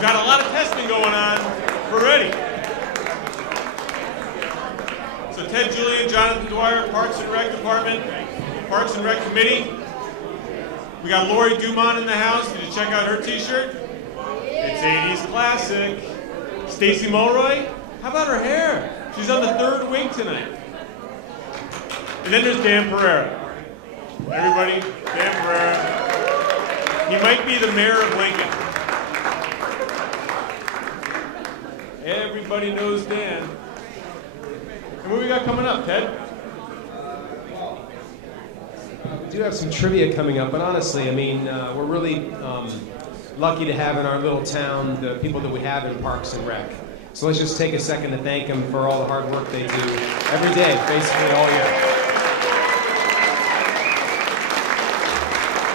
We've got a lot of testing going on. We're ready. So Ted Julian, Jonathan Dwyer, Parks and Rec Department, Parks and Rec Committee. We got Lori Dumont in the house. Did you check out her t-shirt? It's 80s classic. Stacy Mulroy, how about her hair? She's on the third wing tonight. And then there's Dan Pereira. Everybody, Dan Pereira. He might be the mayor of Lincoln. Everybody knows Dan. And what we got coming up, Ted? We do have some trivia coming up, but honestly, I mean, we're really lucky to have in our little town the people that we have in Parks and Rec. So let's just take a second to thank them for all the hard work they do every day, basically all year.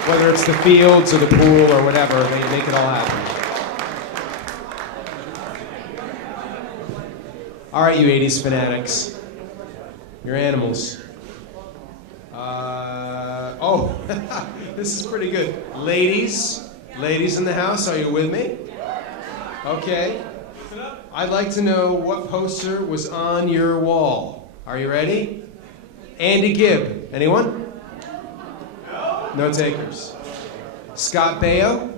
Whether it's the fields or the pool or whatever, they make it all happen. All right, you 80s fanatics. You're animals. Oh, this is pretty good. Ladies in the house, are you with me? Okay. I'd like to know what poster was on your wall. Are you ready? Andy Gibb. Anyone? No takers. Scott Baio?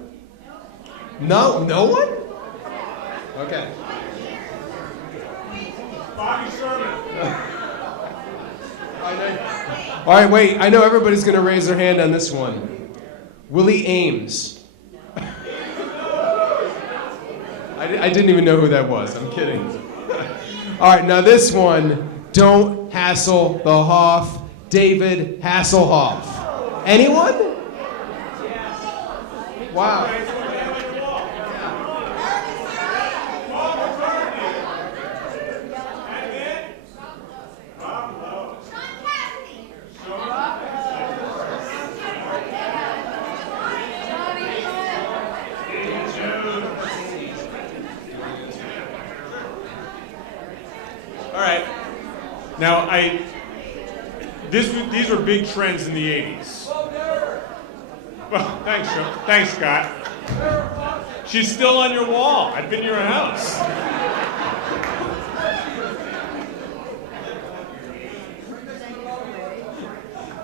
No? No one? Okay. Bobby Sherman. All right, wait. I know everybody's going to raise their hand on this one. Willie Ames. I didn't even know who that was. I'm kidding. All right, now this one. Don't hassle the Hoff. David Hasselhoff. Anyone? Wow. All right. Now, these were big trends in the 80s. Well, thanks, Joe. Thanks, Scott. She's still on your wall. I've been to your house.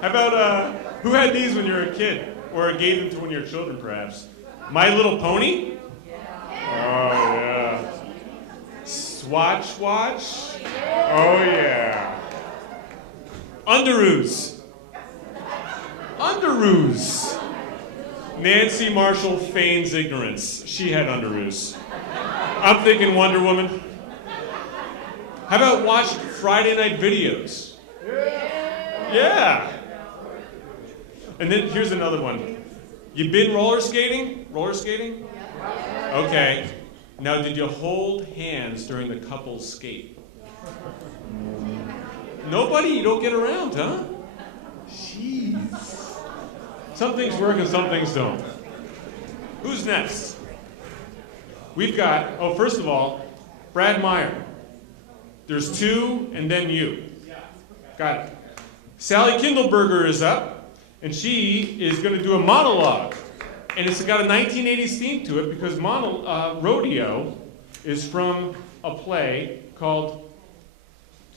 How about, who had these when you were a kid? Or gave them to one of your children, perhaps? My Little Pony? Oh, yeah. Swatch Watch? Oh, yeah. Underoos. Underoos. Nancy Marshall feigns ignorance. She had underoos. I'm thinking Wonder Woman. How about watch Friday night videos? Yeah. And then here's another one. You been roller skating? Roller skating? Okay. Now, did you hold hands during the couple's skate? Nobody? You don't get around, huh? Jeez. Some things work and some things don't. Who's next? We've got, first of all, Brad Meyer. There's two and then you. Got it. Sally Kindleberger is up, and she is going to do a monologue. And it's got a 1980s theme to it because rodeo is from a play called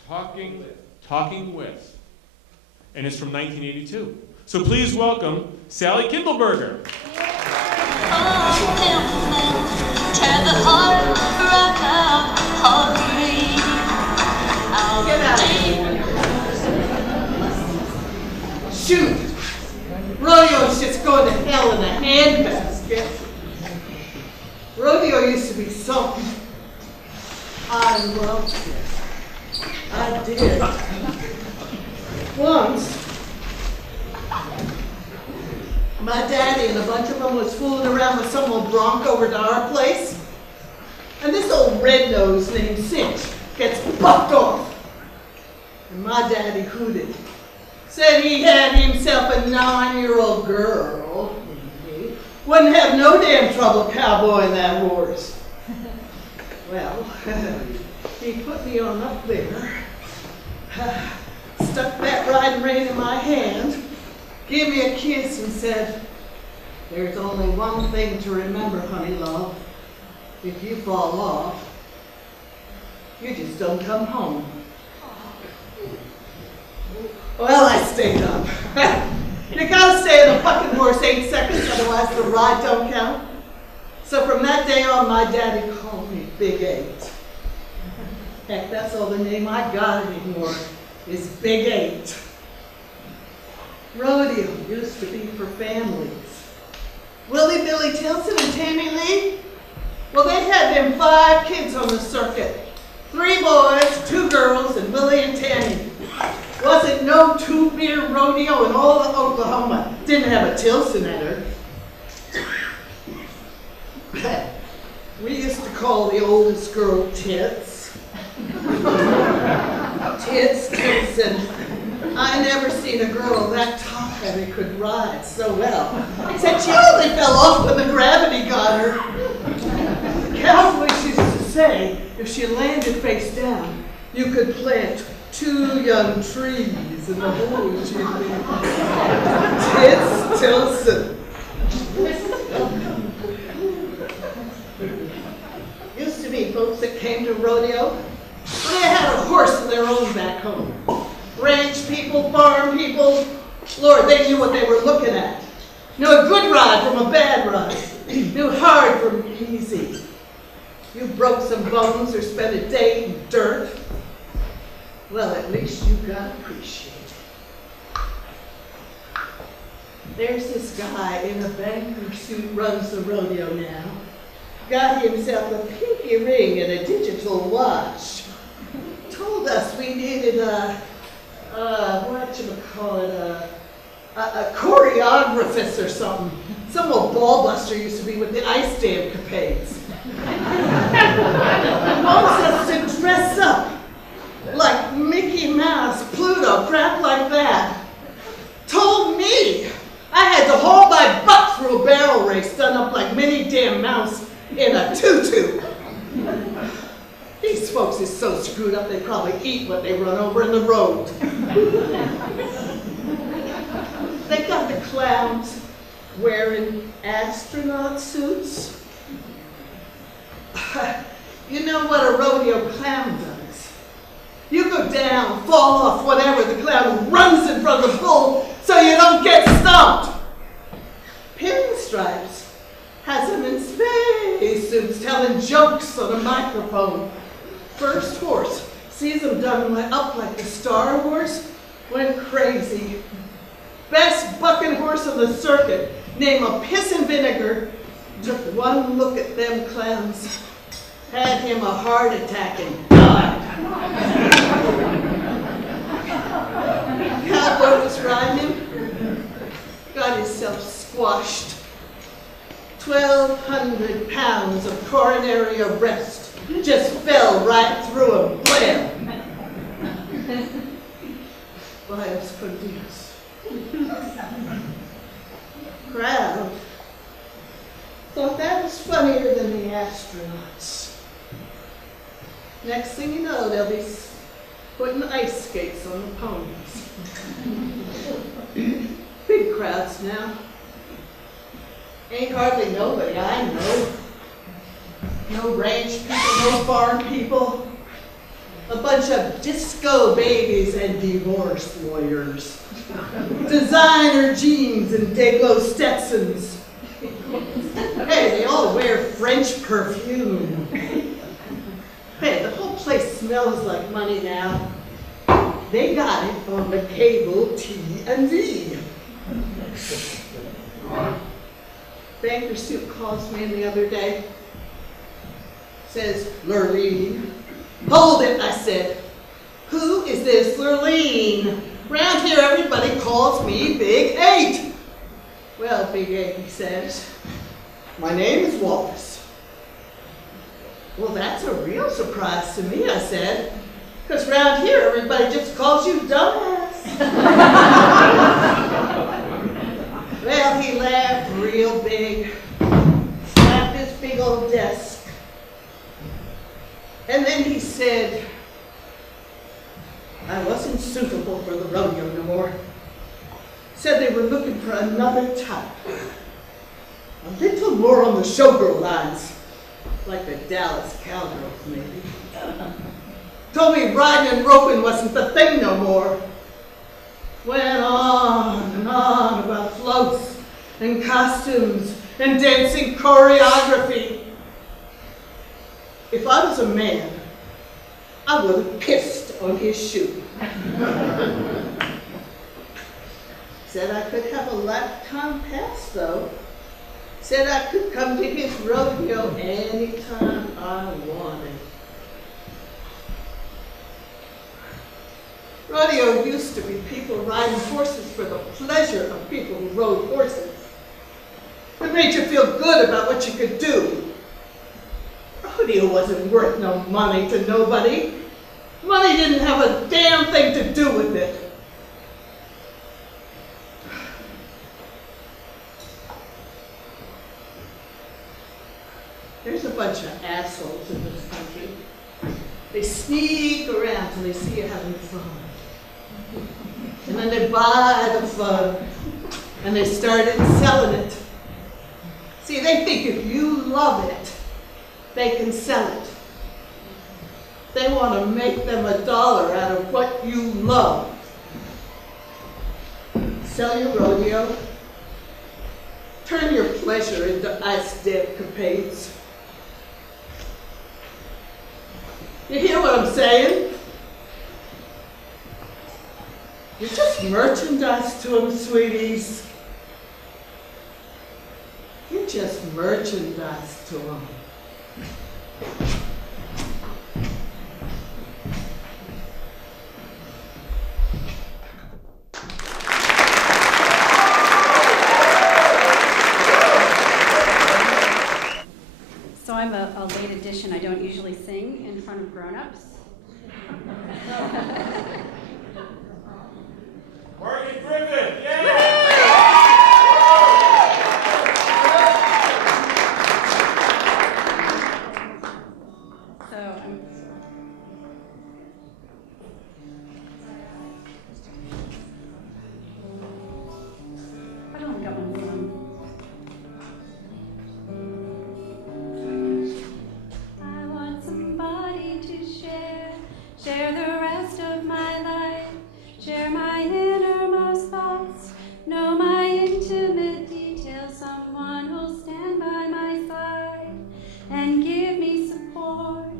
Talking With. And it's from 1982. So please welcome Sally Kindleberger. Get out of here. Shoot! Rodeo shit's going to hell in a handbasket. Rodeo used to be something. I loved it. I did. Once, my daddy and a bunch of them was fooling around with some old bronc over to our place. And this old red nose named Cinch gets bucked off. And my daddy hooted. Said he had himself a 9-year-old girl. Wouldn't have no damn trouble cowboying that horse. Well, he put me on up there, stuck that riding rein in my hand, gave me a kiss and said, "There's only one thing to remember, honey love. if you fall off, you just don't come home. Well, I stayed up. You gotta stay on the fucking horse 8 seconds, otherwise the ride don't count. So from that day on, my daddy called me Big 8. Heck, that's all the name I got anymore, is Big 8. Rodeo used to be for families. Willie Billy Tilson and Tammy Lee, well, they had them 5 kids on the circuit. 3 boys, 2 girls, and Willie and Tammy. Wasn't no 2-beer rodeo in all of Oklahoma. Didn't have a Tilson at her. We used to call the oldest girl Tits. Tits Tilson. I never seen a girl that tough that could ride so well. Except she only fell off when the gravity got her. The cowboys used to say if she landed face down, you could plant 2 young trees in the hole she'd leave. Tits Tilson. Used to be folks that came to rodeo, well, they had a horse of their own back home. Ranch people, farm people, Lord, they knew what they were looking at. Knew a good ride from a bad ride. Knew hard from easy. You broke some bones or spent a day in dirt, well, at least you got appreciated. There's this guy in a banker suit runs the rodeo now. Got himself a pinky ring and a digital watch. Told us we needed a choreographist or something. Some old ball buster used to be with the ice dam capades. Wants us to dress up like Mickey Mouse, Pluto, crap like that. Told me I had to haul my butt through a barrel race done up like Minnie Damn Mouse in a tutu. These folks is so screwed up they probably eat what they run over in the road. They got the clowns wearing astronaut suits. You know what a rodeo clown does? You go down, fall off, whatever, the clown runs in front of the bull so you don't get stumped. Pinstripes has them in space suits telling jokes on a microphone. First horse sees them done up like the Star Wars, went crazy. Best bucking horse on the circuit, name of Piss and Vinegar, took one look at them clowns, had him a heart attack and died. Cowboy was riding him, got himself squashed. 1,200 pounds of coronary arrest just fell right through him. Blam! Lives produced. Crowd thought that was funnier than the astronauts. Next thing you know, they'll be putting ice skates on the ponies. Big crowds now. Ain't hardly nobody I know. No ranch people, no farm people. A bunch of disco babies and divorce lawyers. Designer jeans and Dayglow Stetsons. Hey, they all wear French perfume. Hey, the whole place smells like money now. They got it on the cable T&D. Banker Suit calls me in the other day. Says, Lurleen. Hold it, I said. Who is this Lurleen? Round here everybody calls me Big 8. Well, Big 8, he says, my name is Wallace. Well, that's a real surprise to me, I said, because round here everybody just calls you dumbass. Well, he laughed real big, slapped his big old desk, and then he said, I wasn't suitable for the rodeo no more. Said they were looking for another type. A little more on the showgirl lines. like the Dallas Cowgirls, maybe. Told me riding and roping wasn't the thing no more. Went on and on about floats and costumes and dancing choreography. If I was a man, I would have pissed on his shoe. Said I could have a lifetime pass, though. Said I could come to his rodeo anytime I wanted. Rodeo used to be people riding horses for the pleasure of people who rode horses. It made you feel good about what you could do. Rodeo wasn't worth no money to nobody. Money didn't have a damn thing to do with it. There's a bunch of assholes in this country. They sneak around till they see you having fun. And then they buy the fun, and they start selling it. See, they think if you love it, they can sell it. They want to make them $1 out of what you love. Sell your rodeo. Turn your pleasure into ice capades. You hear what I'm saying? You're just merchandise to them, sweeties. You're just merchandise to them. So I'm a late addition. I don't usually sing in front of grown-ups. Morgan Griffin, yeah! So I don't got one new one. I want somebody to share the rest of my life, share my innermost thoughts, know my intimate details, someone who'll stand by my side and give me support,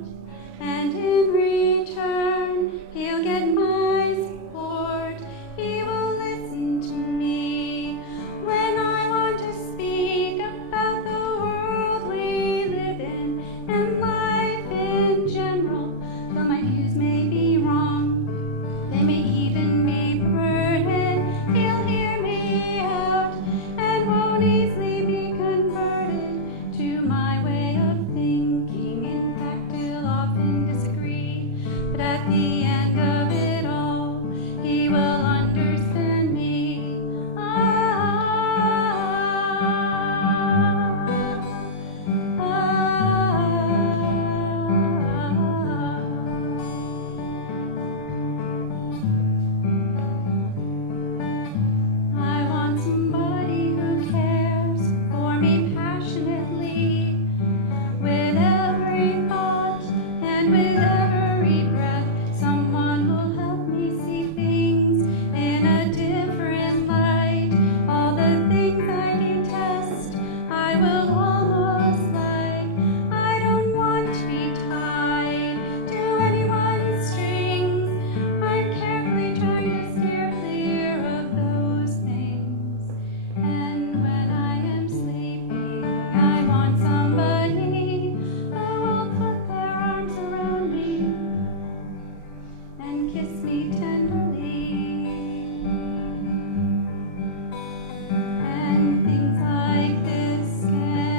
and in return, he'll get my support. He will listen to me when I want to speak about the world we live in and life in general. Though my views may be wrong, they may even be perverted, he'll hear me out and won't easily be converted to my way of thinking. In fact, he'll often disagree, but at the end of it all, he will understand me. I want somebody who cares for me passionately, with every thought and with every breath. Someone who'll help me see things in a different light. All the things I detest, I will almost like. I don't want to be tied to anyone's strings. I'm carefully trying to steer clear of those things. And when I am sleeping, I want somebody who will put their arms around me and kiss me tenderly. And things like this can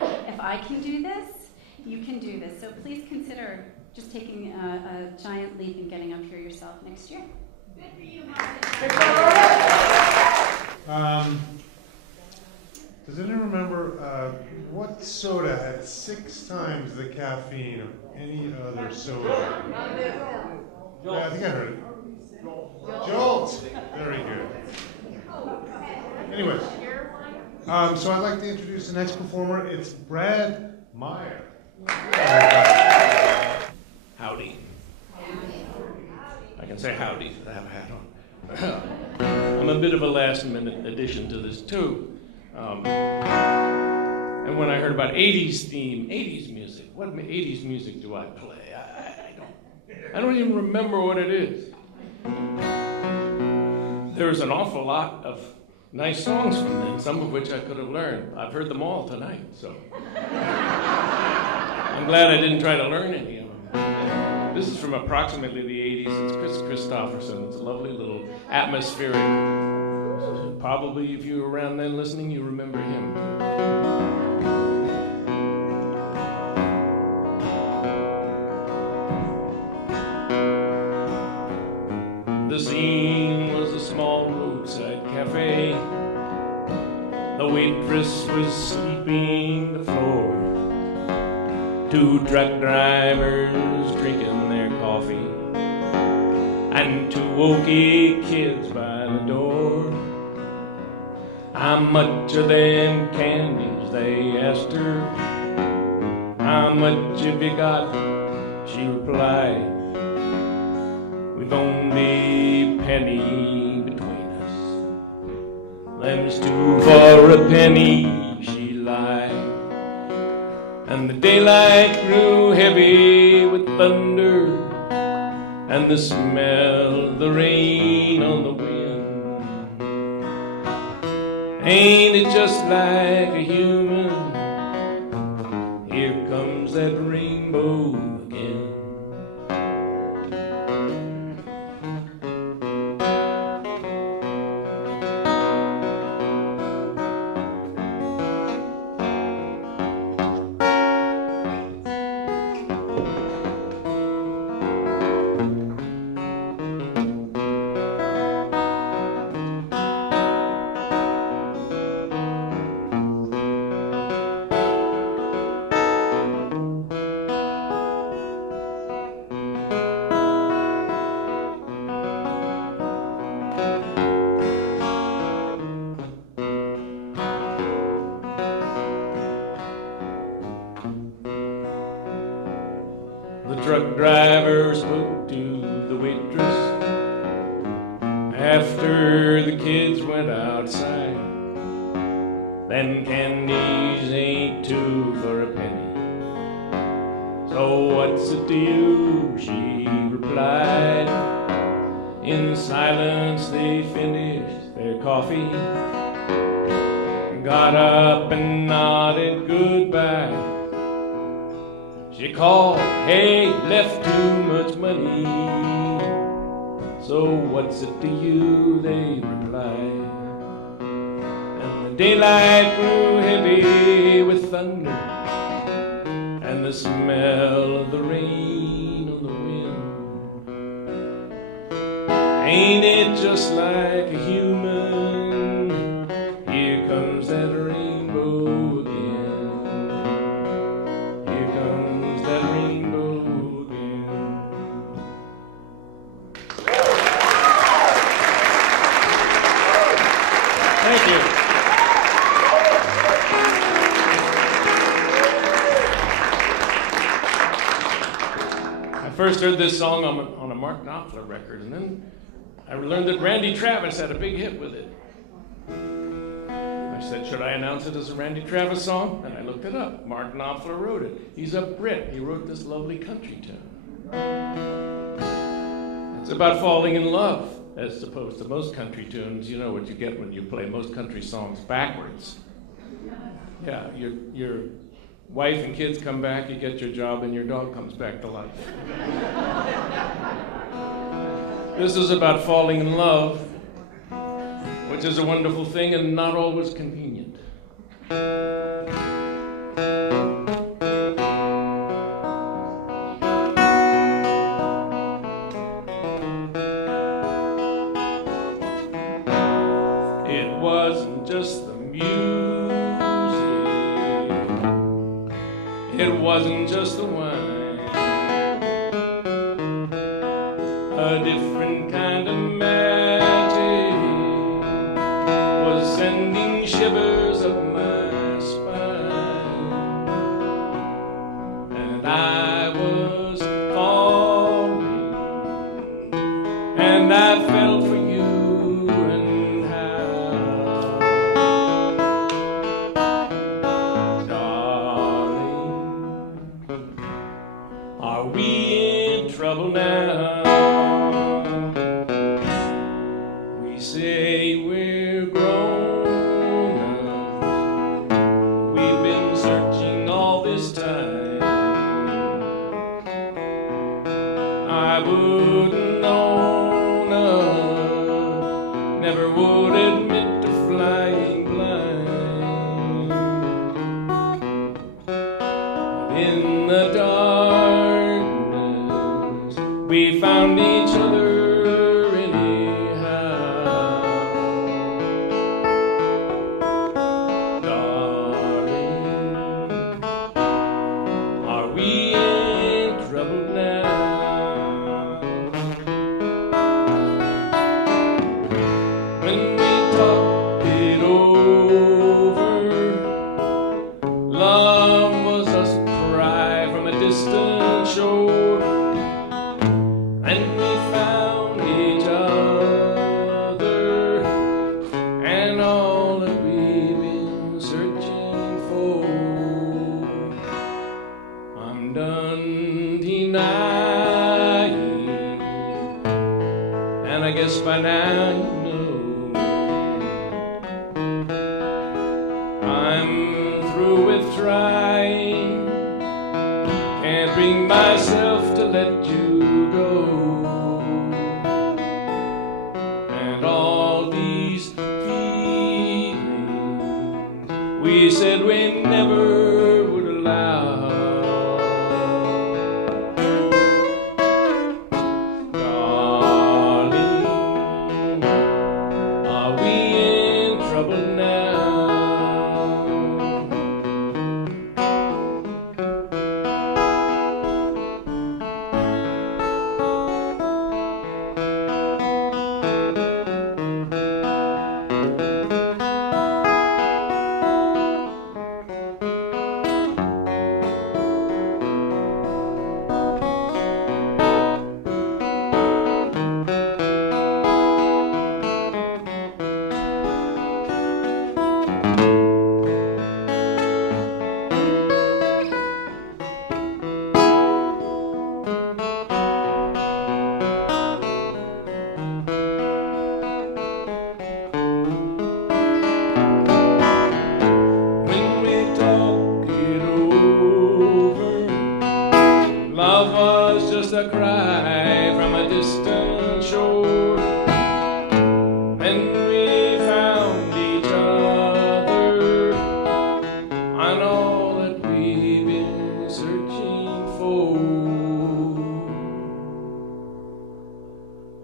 if I can do this, you can do this. So please consider just taking a giant leap and getting up here yourself next year. Good for you, Does anyone remember what soda had 6 times the caffeine of any other soda? Yeah, I think I heard it. Jolt. Very good. Anyways, so I'd like to introduce the next performer. It's Brad Meyer. Howdy. I can say howdy if I have a hat on. I'm a bit of a last-minute addition to this, too. And when I heard about 80s theme, 80s music, what 80s music do I play? I don't even remember what it is. There's an awful lot of nice songs from them, some of which I could have learned. I've heard them all tonight, so I'm glad I didn't try to learn any of them. This is from approximately the 80s. It's Chris Christopherson. It's a lovely little atmospheric. Probably if you were around then listening, you remember him. The scene was a small roadside cafe. The waitress was sweeping the floor. 2 truck drivers drinking their coffee, and 2 wokey kids by the door. How much of them candies, they asked her. How much have you got? She replied, we've only a penny between us. Them's 2 for a penny, she lied. And the daylight grew heavy with thunder, and the smell of the rain on the wind. Ain't it just like a human? Here comes that rainbow again. The truck driver spoke to the waitress after the kids went outside. Then candies ain't 2 for a penny. So what's it to you? She replied. In silence they finished their coffee, got up and nodded goodbye. She called, hey, left too much money. So what's it to you? They replied. And the daylight grew heavy with thunder, and the smell of the rain on the wind. Ain't it just like a human? Here comes that rainbow again. Here comes that rainbow again. Thank you. I first heard this song on a Mark Knopfler record, and then I learned that Randy Travis had a big hit with it. I said, should I announce it as a Randy Travis song? And I looked it up. Mark Knopfler wrote it. He's a Brit. He wrote this lovely country tune. It's about falling in love, as opposed to most country tunes. You know what you get when you play most country songs backwards. Yeah, your wife and kids come back, you get your job, and your dog comes back to life. This is about falling in love, which is a wonderful thing and not always convenient. it wasn't just the wine. A different kind of magic was sending shivers up my spine. And I was falling, and I fell for you. And how, darling, are we in trouble now? We say we're grown up. We've been searching all this time. I wouldn't own up, never would admit to flying blind. But in the darkness, we found each other. By now you know I'm through with trying, can't bring myself to let you go. And all these feelings we said we never would allow. A cry from a distant shore. Then we found each other on all that we've been searching for.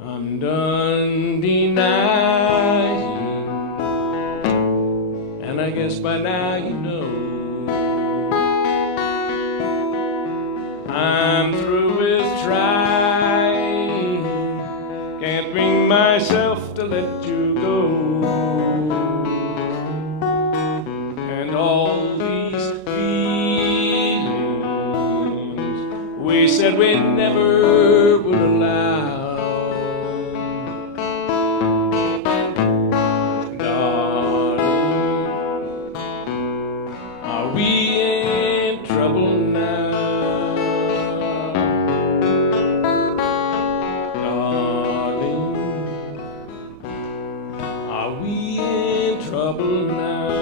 I'm done denying, and I guess by now you know I'm through with trying, can't bring myself to let you go. And all these feelings we said we never would allow. Darling, are we in trouble now? Trouble now.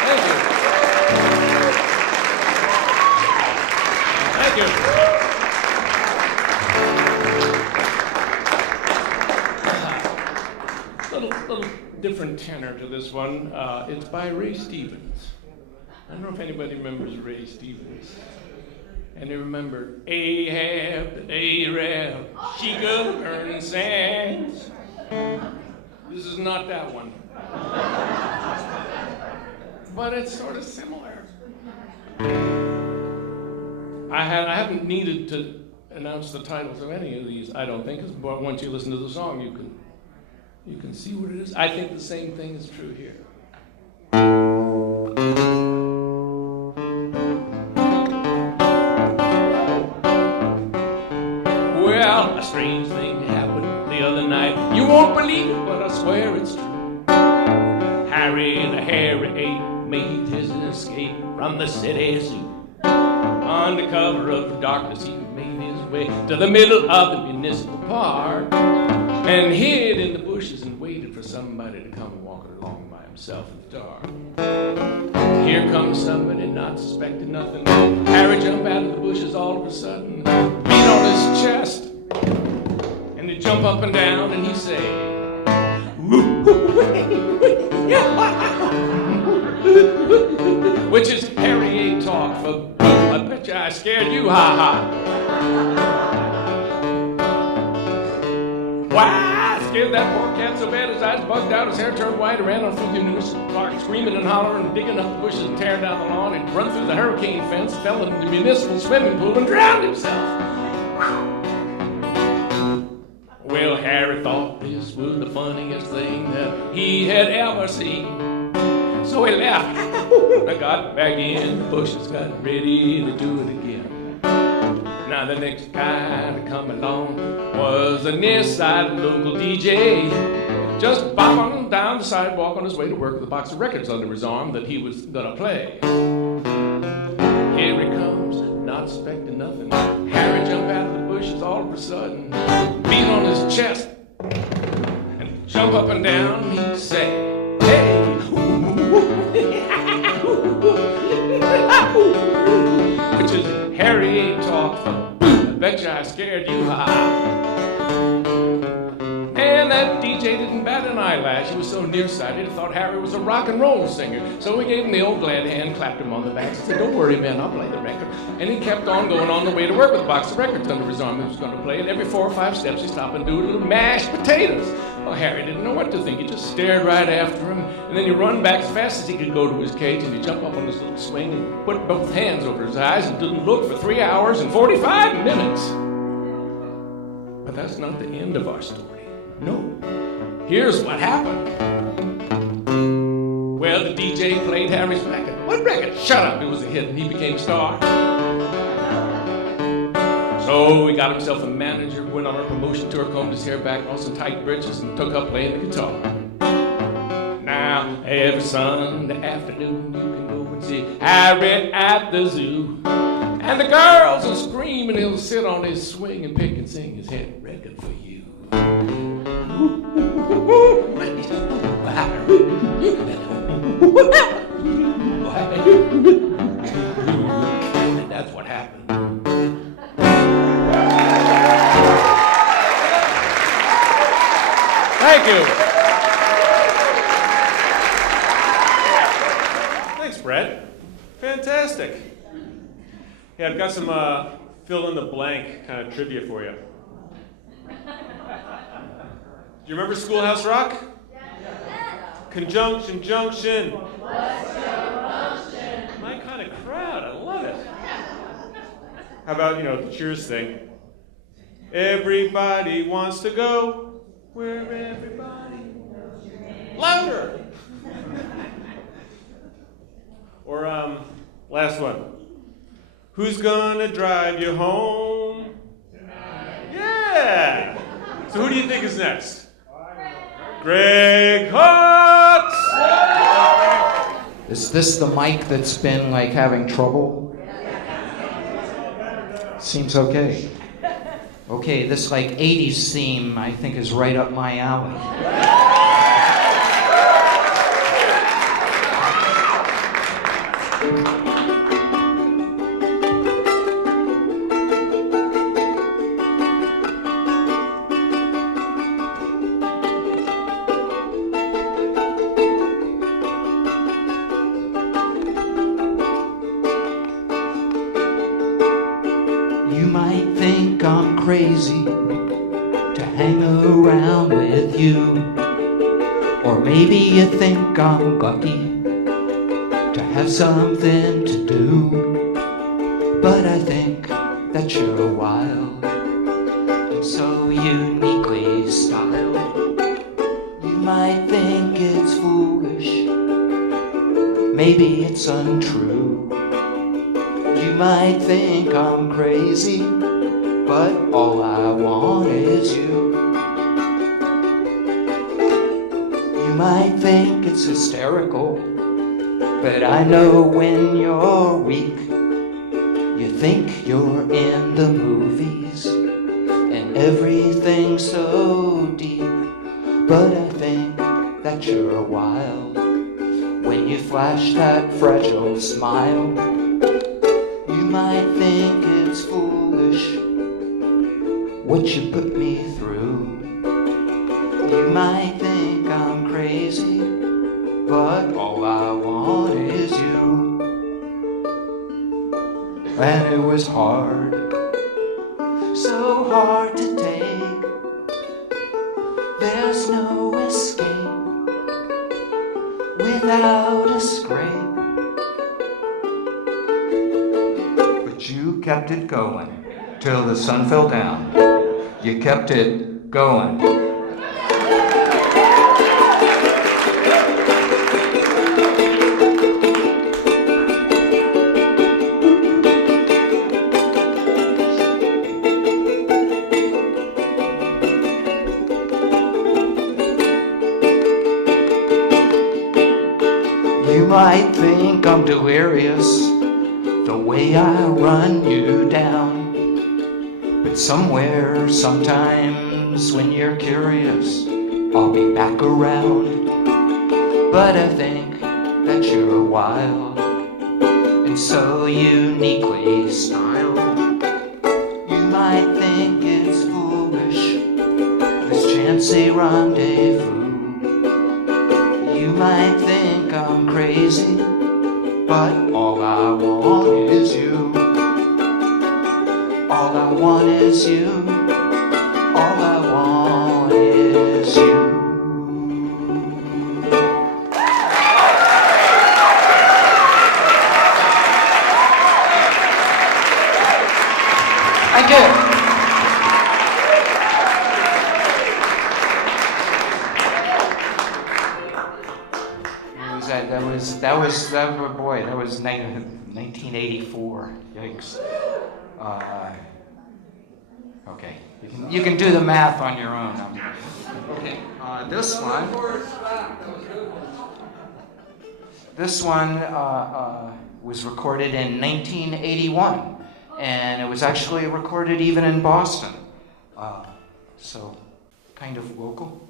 Thank you. Thank you. Little different tenor to this one. It's by Ray Stevens. I don't know if anybody remembers Ray Stevens. And you remember Ahab, the Arab, she go burn sands. This is not that one. But it's sort of similar. I haven't needed to announce the titles of any of these, I don't think, but once you listen to the song, you can see what it is. I think the same thing is true here. Well, a strange thing happened the other night. You won't believe it, but I swear it's true. Harry the Hairy Ape made his escape from the city zoo. Under cover of the darkness, he made his way to the middle of the municipal park and hid in the bushes and waited for somebody to come walking along by himself in the dark. Here comes somebody not suspecting nothing. Harry jumped out of the bushes all of a sudden, beat on his chest, and he jump up and down and he say, which is Harry ain't talk for I bet you I scared you, ha-ha. Why, I scared that poor cat so bad his eyes bugged out, his hair turned white, and ran on through the municipal park, screaming and hollering and digging up the bushes and tearing down the lawn, and run through the hurricane fence, fell into the municipal swimming pool, and drowned himself. Well, Harry thought this was the funniest thing that he had ever seen. So he left. I got back in the bushes, got ready to do it again. Now the next guy to come along was a near-side local DJ, just bopping down the sidewalk on his way to work with a box of records under his arm that he was gonna play. Here he comes, not suspecting nothing. Harry jumped out of the bushes all of a sudden, beat on his chest, and jump up and down, and he'd say, hey! Which is Harry ain't talk for I bet you I scared you, ha. And that DJ didn't bat an eyelash. He was so nearsighted, he thought Harry was a rock and roll singer. So he gave him the old glad hand, clapped him on the back, said, don't worry, man, I'll play the record. And he kept on going on the way to work with a box of records under his arm he was going to play. And every 4 or 5 steps, he'd stop and do a little mashed potatoes. Well, Harry didn't know what to think. He just stared right after him, and then he'd run back as fast as he could go to his cage, and he'd jump up on his little swing and put both hands over his eyes and didn't look for 3 hours and 45 minutes. But that's not the end of our story. No. Here's what happened. Well, the DJ played Harry's record. What record? Shut up. It was a hit, and he became a star. So he got himself a manager, went on a promotion tour, combed his hair back, on some tight britches, and took up playing the guitar. Now, every Sunday afternoon, you can go and see Harry at the zoo. And the girls will scream, and he'll sit on his swing and pick and sing his hit record for you. And that's what happened. Thank you. Thanks, Brett. Fantastic. Yeah, I've got some fill in the blank kind of trivia for you. Do you remember Schoolhouse Rock? Conjunction, junction. What's your function? My kind of crowd. I love it. How about, the Cheers thing? Everybody wants to go where everybody. Louder! Or, last one. Who's gonna drive you home? Yeah! So who do you think is next? Greg Hawks! Is this the mic that's been having trouble? Seems okay. Okay, this 80s theme I think is right up my alley. You might think I'm crazy to hang around with you. Or maybe you think I'm lucky to have something to do, but I think that you're wild and so uniquely styled. You might think it's foolish, maybe it's untrue. You might think I'm crazy, but all I want is you. You might think it's hysterical, but I know when you're weak, you think you're in the movies and everything's so deep. But I think that you're wild when you flash that fragile smile. You might think it's foolish what you put me through. You might think I'm crazy, but all I want is you. And it was hard, so hard to take. There's no escape without a scrape. But you kept it going till the sun fell down. You kept it going. You might think I'm delirious the way I run you down, but somewhere, sometimes when you're curious, I'll be back around. But I think that you're wild and so uniquely styled. You might think it's foolish, this chancy rendezvous. You might think I'm crazy, but all I want is you. All I want is you. All I want is you. Thank you. That was 1984. Yikes. Okay, you can do the math on your own. Okay, this one was recorded in 1981, and it was actually recorded even in Boston. So, kind of local.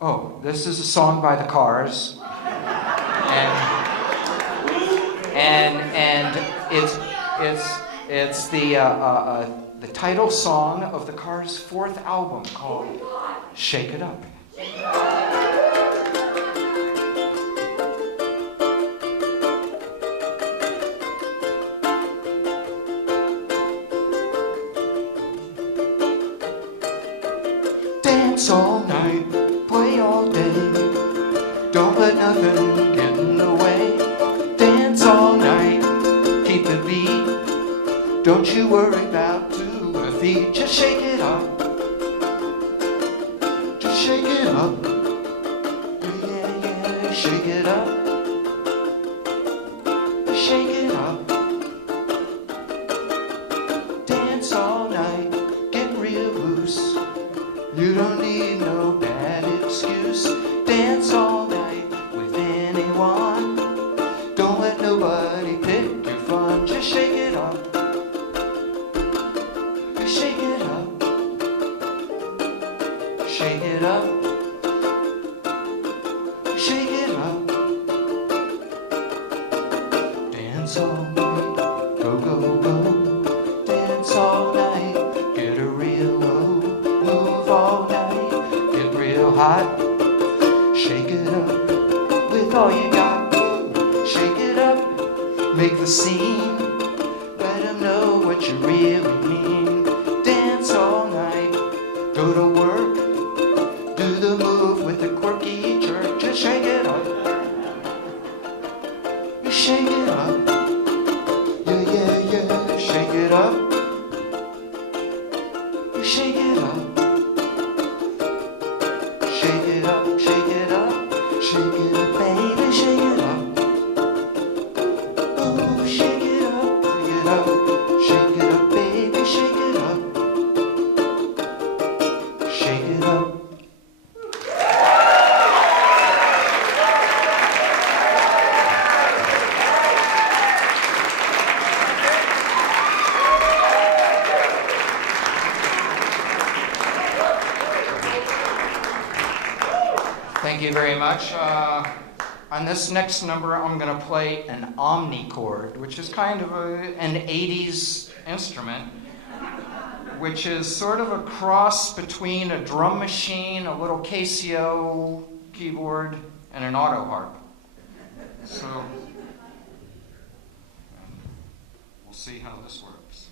Oh, this is a song by the Cars. And it's the title song of the Cars' fourth album called "Shake It Up." Dance all night, play all day. Don't let nothing get in the way. Dance all night, keep the beat. Don't you worry about 2 or 3. Just shake it up. Just shake it up. Yeah, yeah, shake it up. Shake it up. Dance all night, get real loose. You don't need no bad excuse. Dance all night with anyone. Don't let nobody pick your fun. Just shake it up. Just shake it up. Shake it up. Shake it up. Dance all night. Go, go, go. Dance all night. Get a real low. Move all night. Get real hot. Shake it up with all you got. Shake it up, make the scene. Let them know what you really mean. Dance all night, go to work. Do the move with the quirk. Shake it up, shake it up, shake it up, baby, shake it up. Ooh, shake it up, shake it up, baby, shake it up. Shake it up. Thank you very much. On this next number, I'm going to play an omnichord, which is kind of an 80s instrument, which is sort of a cross between a drum machine, a little Casio keyboard, and an auto harp. So we'll see how this works.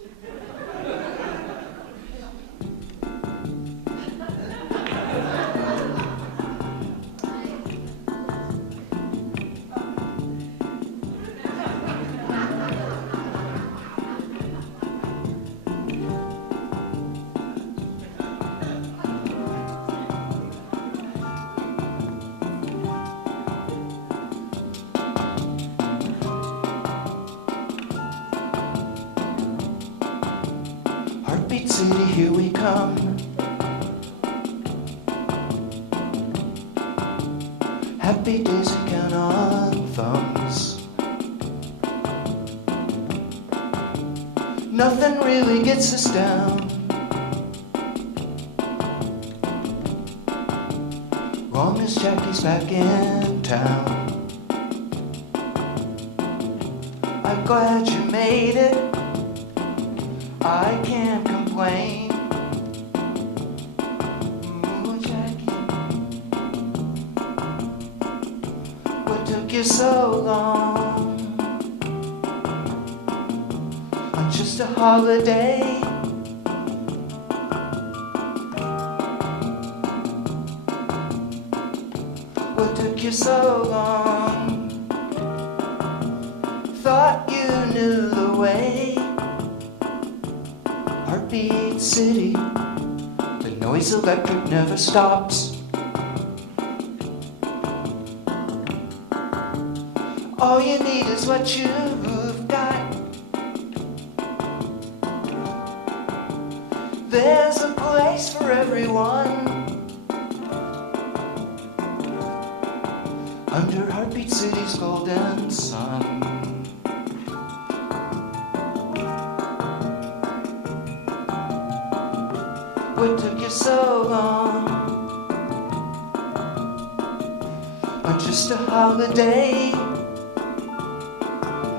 Heartbeat City, here we come. Happy days we count on thumbs. Nothing really gets us down. Long as Jackie's back in town. I'm glad you made it. I can't complain. Ooh, Jackie, what took you so long? On just a holiday. What took you so long? Thought you knew the way. Heartbeat City, the noise electric never stops. All you need is what you've got. There's a place for everyone under Heartbeat City's golden sun. What took you so long? On just a holiday.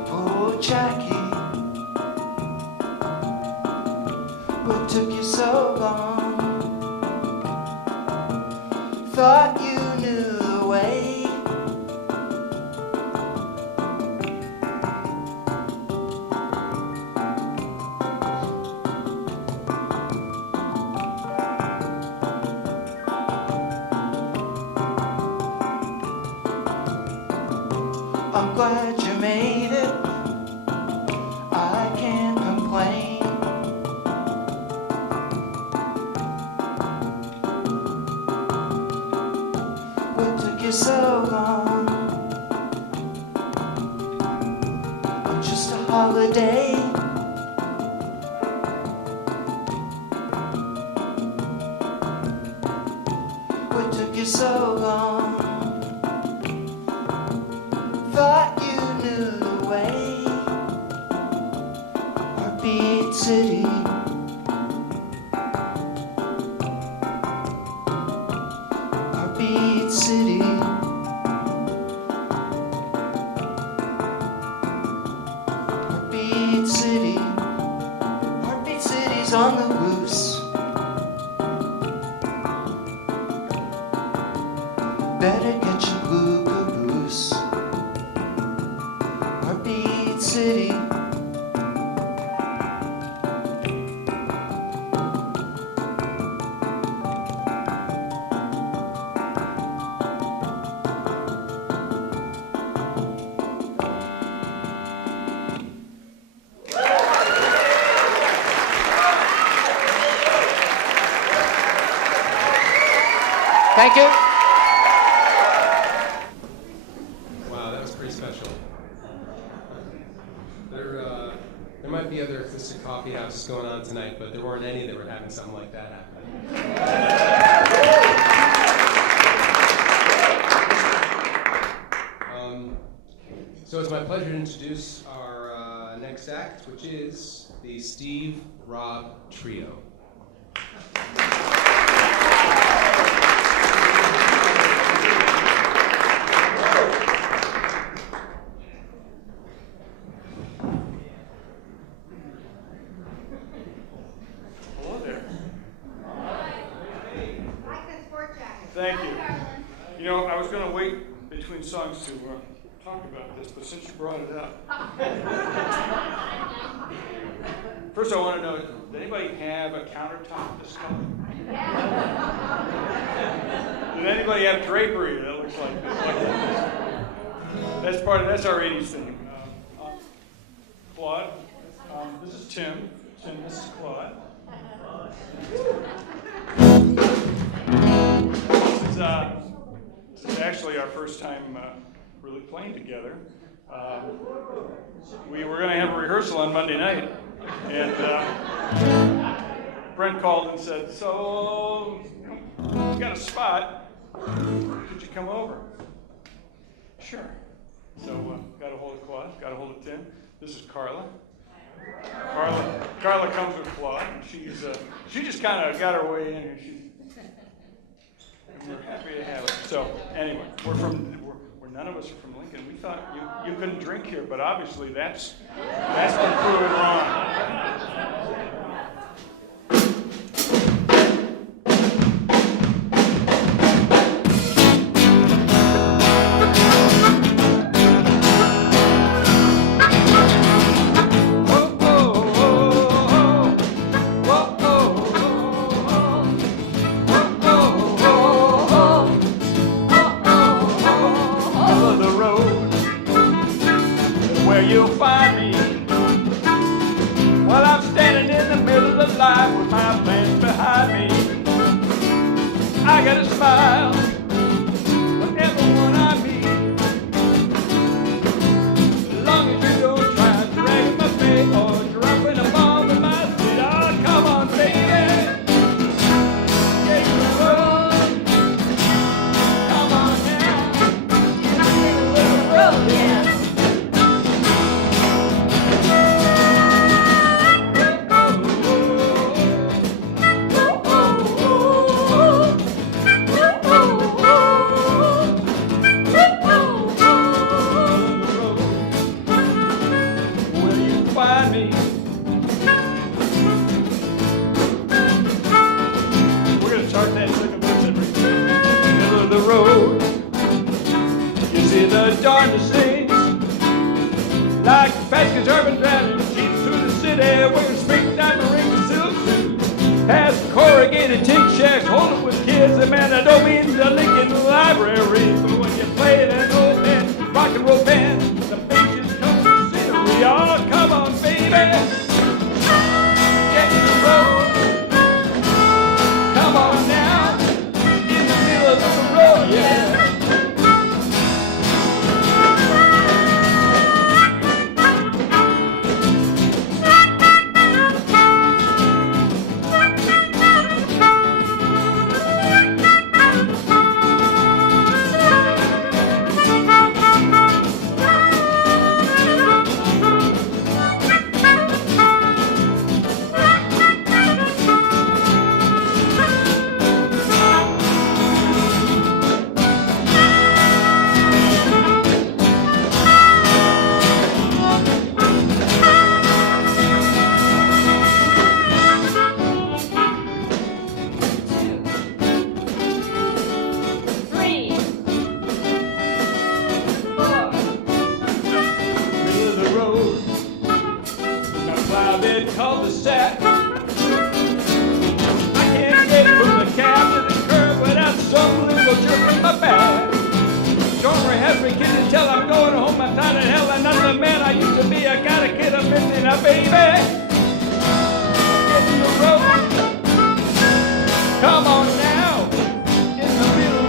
Oh, Jackie, what took you so long? Thought you knew the way. I'm glad you made it. I can't complain. What took you so long? On just a holiday. What took you so long? Thought you knew the way. Heartbeat City, Heartbeat City, Heartbeat City, Heartbeat City's on the loose. Better get your blue caboose. Heartbeat City. Thank you. Wow, that was pretty special. There might be other acoustic coffee houses going on tonight, but there weren't any that were having something like that happen. So it's my pleasure to introduce our next act, which is the Steve Rob Trio. Hello there. Like the sport jacket. Thank you. You know, I was going to wait between songs to talk about this, but since you brought it up. First, I want to know, does anybody have a countertop this color? Did anybody have drapery that looks like this? That's our 80s theme. Claude, this is Tim. Tim, this is Claude. This is actually our first time really playing together. We were going to have a rehearsal on Monday night, and Brent called and said, "So, you got a spot? Could you come over?" Sure. So, got a hold of Claude, got a hold of Tim. This is Carla. Carla comes with Claude. She just kind of got her way in here. We're happy to have it. So anyway, we're none of us are from Lincoln. We thought you couldn't drink here, but obviously that's been proven wrong. You'll find me while I'm standing in the middle of life with my plans behind me. I got a smile for everyone I meet, as long as you don't try to drag my feet or dropping a bomb in my seat. Oh, come on, baby. Take the road. Come on now. Take the road, yeah. Darndest things, like baskets, urban driving, jeeps through the city, wearing spring diamond rings and silk suits, past corrugated tin shacks, holding with kids. And man, I don't mean the Lincoln Library, but when you play that old band, rock and roll band, the pages come from scenery. Oh, come on, baby, get in the road. Come on now, in the middle of the road, yeah. Cul-de-sac. I can't get from the cab to the curb without some little jerk in my back. Stormer has me kidding till I'm going home. I'm tired of hell. I'm not the man I used to be. I got a kid I'm missing a baby. Get in the road. Come on now. In the middle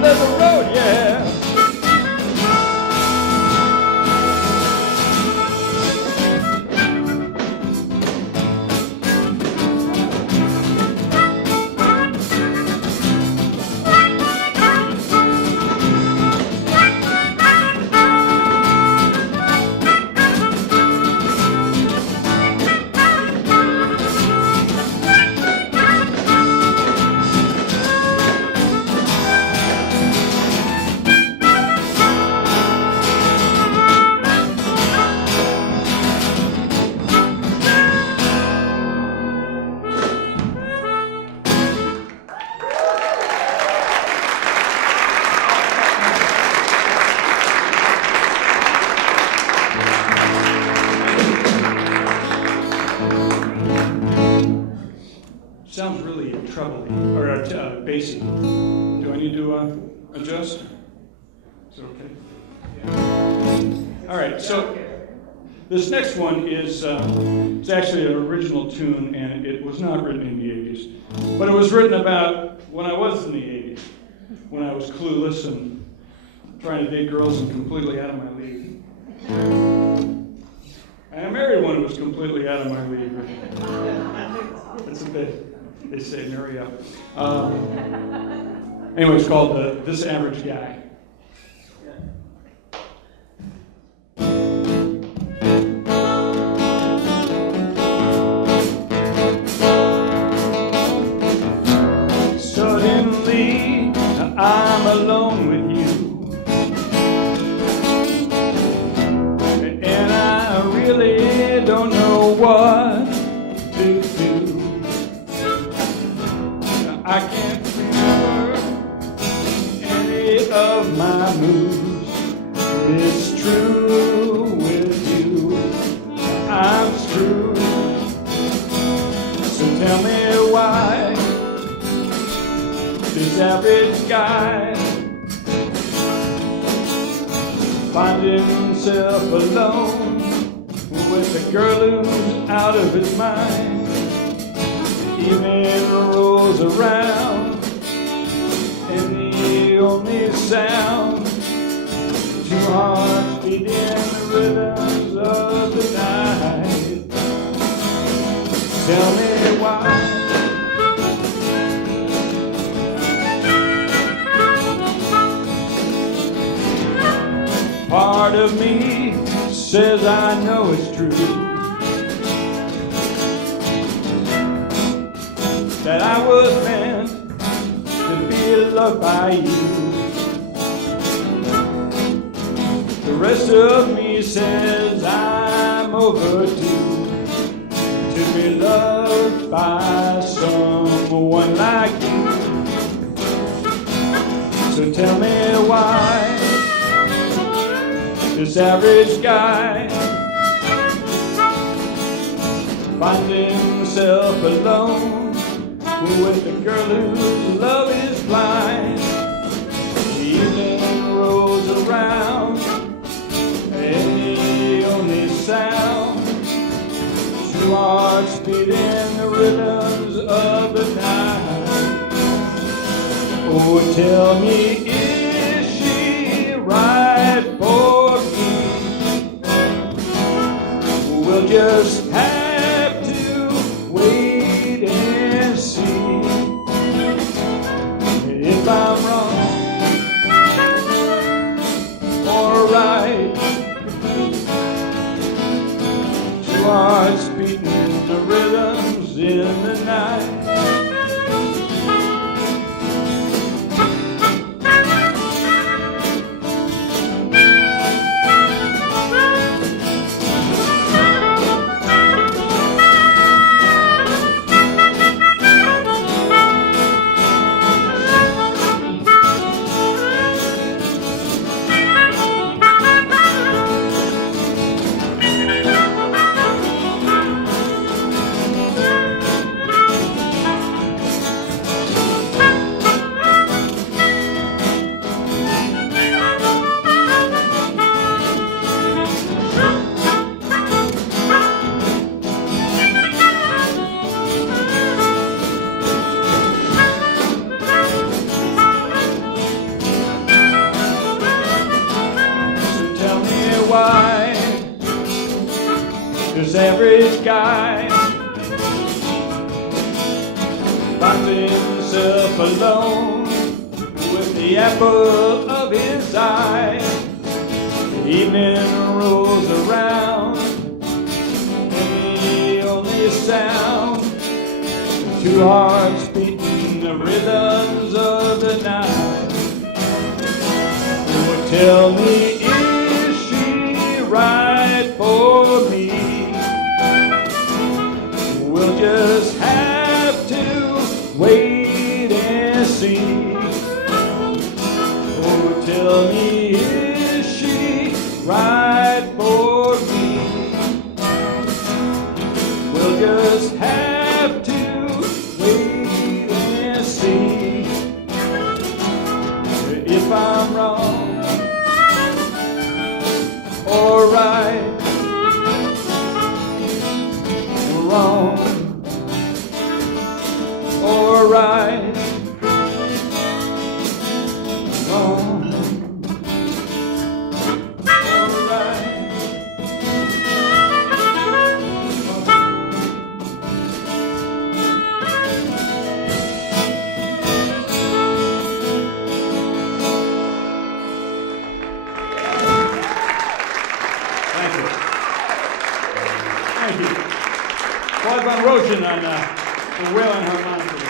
to adjust? Is it okay? All right, so this next one is it's actually an original tune, and it was not written in the 80s. But it was written about when I was in the 80s, when I was clueless and trying to date girls and completely out of my league. I married one who was completely out of my league. That's what they say, marry up. Anyway, it's called This Average Guy. Suddenly, I'm alone with you, and I really don't know what to do. I can't remember any of my moves. It's true with you, I'm screwed. So tell me why this average guy finds himself alone with a girl who's out of his mind. Evening rolls around, and the only sound, two hearts beating the rhythms of the night. Tell me why. Part of me says I know it's true, that I was meant to be loved by you. The rest of me says I'm overdue to be loved by someone like you. So tell me why this average guy finds himself alone with a girl whose love is blind. The evening rolls around, and the only sound, two hearts beating the rhythms of the night. Oh, tell me, is she right for me? We'll just have to wait and see. If I'm wrong or right, two hearts beating the rhythms in the night. Why this average guy finds himself alone with the apple of his eye? The evening rolls around, and the only sound, two hearts beating the rhythms of the night. Oh, tell me, right for me? We'll just have to wait and see. Oh, tell me, is she right for me? We'll just have to wait and see. if I'm wrong or right or wrong or right wrong or right. Thank you. Claude Von Rosen on the wailing harmonica.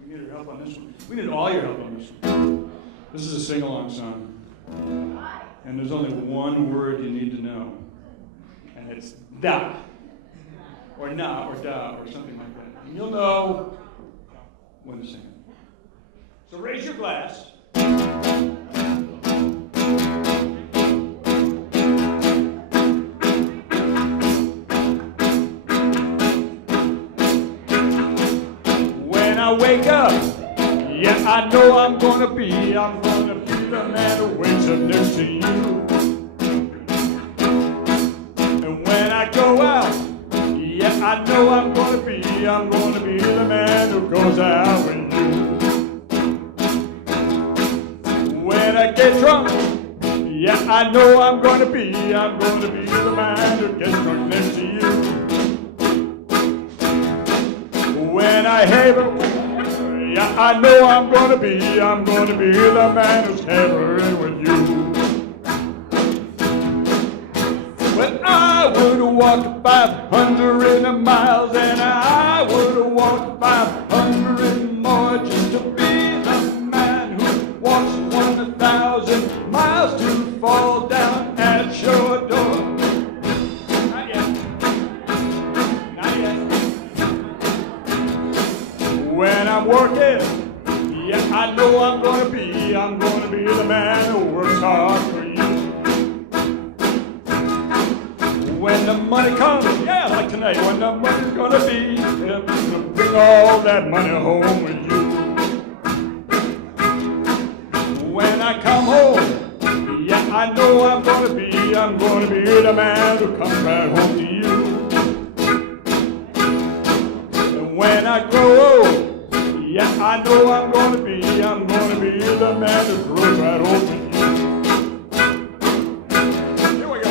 We need your help on this one. We need all your help on this one. This is a sing-along song. And there's only one word you need to know. And it's da. Or na, or da, or something like that. And you'll know when to sing it. So raise your glass. When I wake up, yeah, I know I'm gonna be the man who wakes up next to you. And when I go out, yeah, I know I'm gonna be the man who goes out with you. When I get drunk, yeah, I know I'm gonna be the man who gets drunk next to you. When I have it, yeah, I know I'm gonna be the man who's hammering with you. Well, I would walk 500 miles, and I would walk 500 more just to be the man who walks 1,000 miles to fall down at your door. Not yet. Not yet. When I'm working, yeah, I know I'm gonna be the man who works hard for you. When the money comes, yeah, like tonight, when the money's gonna be, yeah, gonna bring all that money home with you. When I come home, yeah, I know I'm gonna be the man who comes right home to you. And when I grow old, yeah, I know I'm gonna be the man who grows right home with you. Here we go.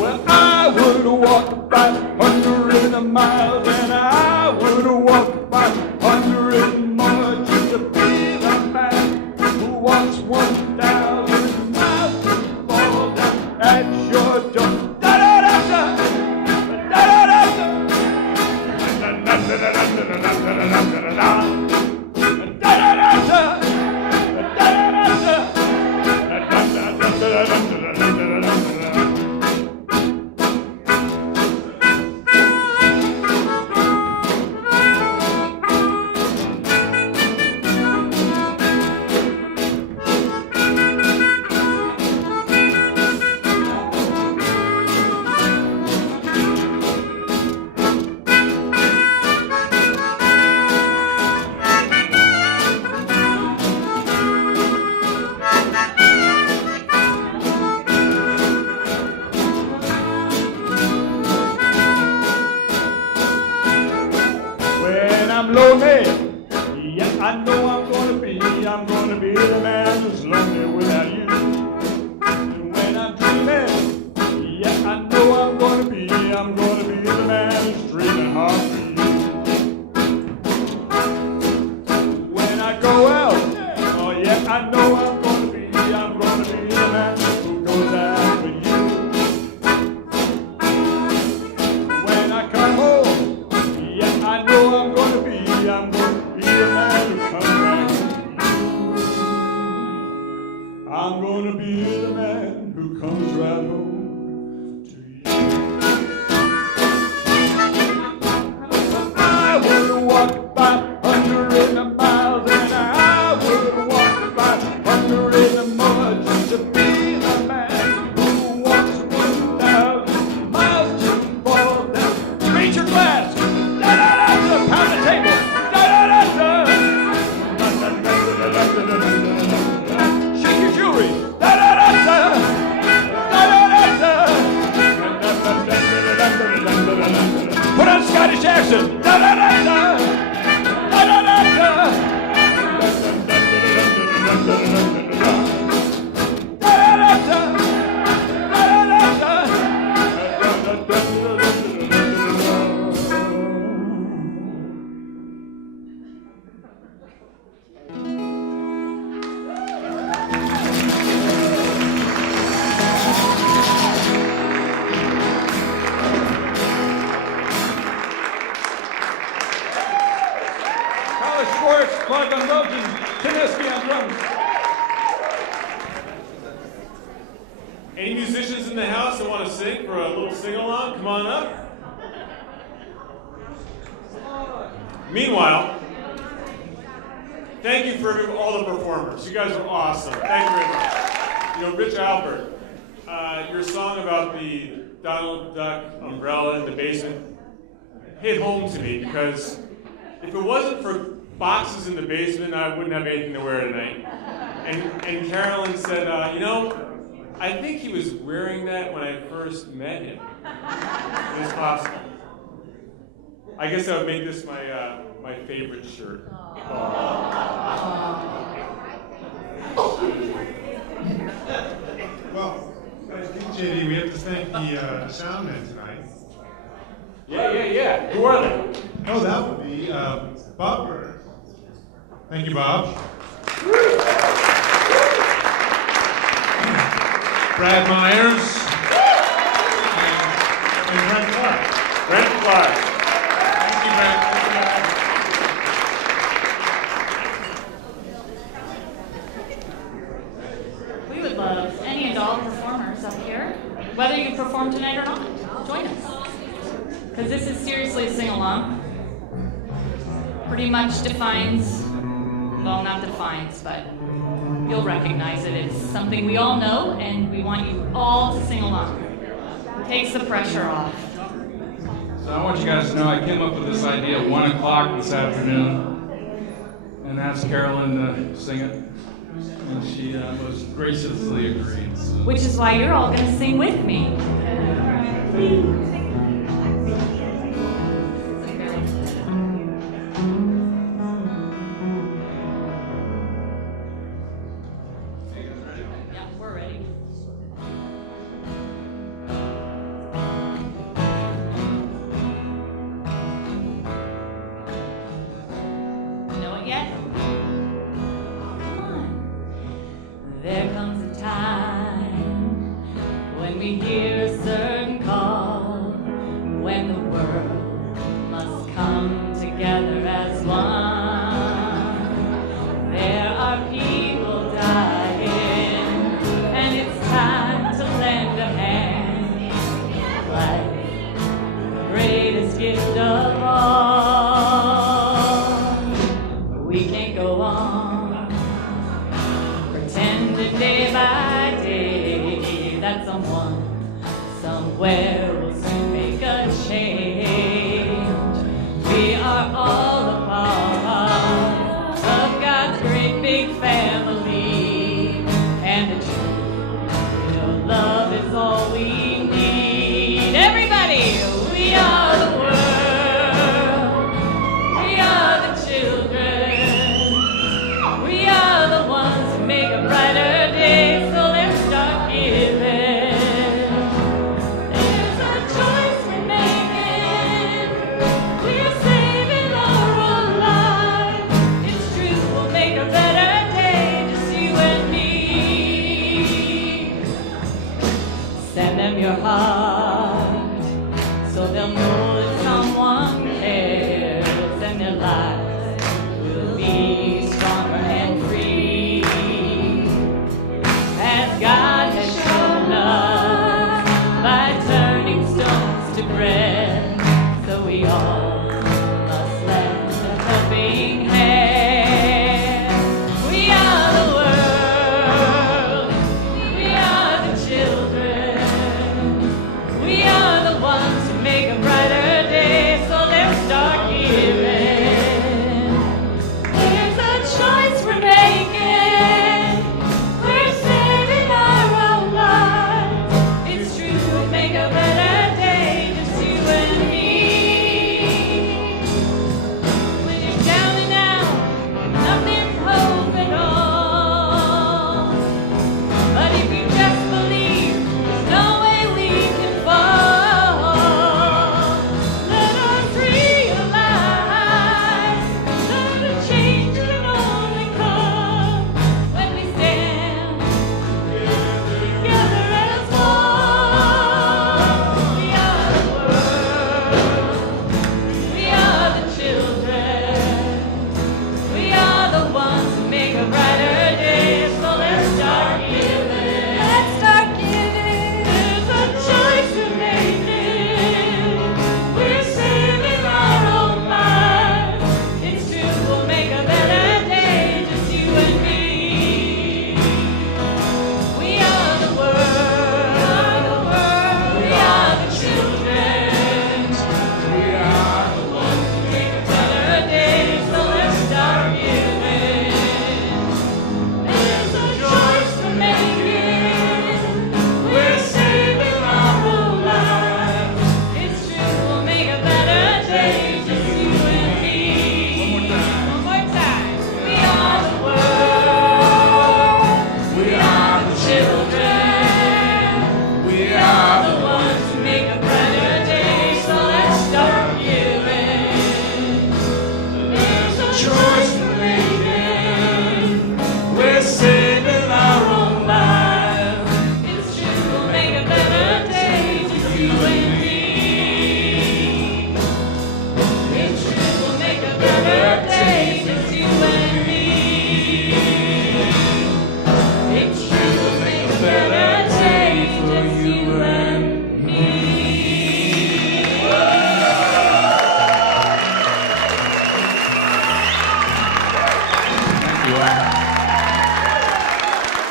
Well, I would walk 500 miles, and I would walk 500 more just to be the man who walks 1,000 miles to fall down at your door. Da da da da, da da da da, da da da da da da da da da. I'm lonely, yeah, I know I'm gonna be the man who's lonely without you. And when I'm dreaming, yeah, I know I'm gonna be the man who's dreaming hard for you. When I go out, oh yeah, I know I'm gonna be the man who goes out for you. When I come home, yeah, I know I'm gonna be the man who comes back to you. I'm gonna be the man who comes right home to you. I would walk 500 miles, and I would walk 500 more just to be the man who walks 1,000 miles to fall down. Raise your glass, da da da, pound the table. Alex Schwartz, Clark on Belgian, Tedeschi on drums. Any musicians in the house that want to sing for a little sing-along? Come on up. Meanwhile, thank you for all the performers. You guys are awesome. Thank you very much. You know, Rich Albert, your song about the Donald Duck umbrella in the basement hit home to me because if it wasn't for boxes in the basement, I wouldn't have anything to wear tonight. And Carolyn said, you know, I think he was wearing that when I first met him. It is possible. I guess I would make this my favorite shirt. Well, JD, we have to thank the sound man tonight. Yeah. Who are they? Oh, that would be Bob Burner. Thank you, Bob. Brad Myers. And Brent Clark. Brent Clark. Thank you, Brent. We would love any and all performers up here, whether you perform tonight or not. Join us. Because this is seriously a sing-along. Pretty much defines, well, not defines, but you'll recognize it. It's something we all know, and we want you all to sing along. Takes the pressure off. So I want you guys to know I came up with this idea at 1 o'clock this afternoon and asked Carolyn to sing it. And she was graciously agreed. So. Which is why you're all going to sing with me. Yeah, we're ready. Know it yet? There comes a time when we hear a certain call, when the world must come together as one. There are people dying, and it's time to lend a hand. Life, the greatest gift of all. We can't go on pretending day by day that someone somewhere will soon make a change. We are all a part of God's great big family, and the truth, you know, love is all we need. Everybody, we are the world, we are the children, we are the ones who make a brighter day, so let's start giving. There's a choice we're making, we're saving our own lives. It's true, we'll make a better day, just you and me. Send them your heart, so they'll know that someone cares, and their lives will be stronger and free, as God has shown us by turning stones to bread. So we all must lend a helping hand. We are the world, we are the children, we are the ones who make a brighter day, so let's start giving. There's a choice we're making, we're saving our own lives. It's true, we'll make a better day, just you and me. When you're down and out,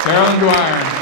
Carolyn Dwyer.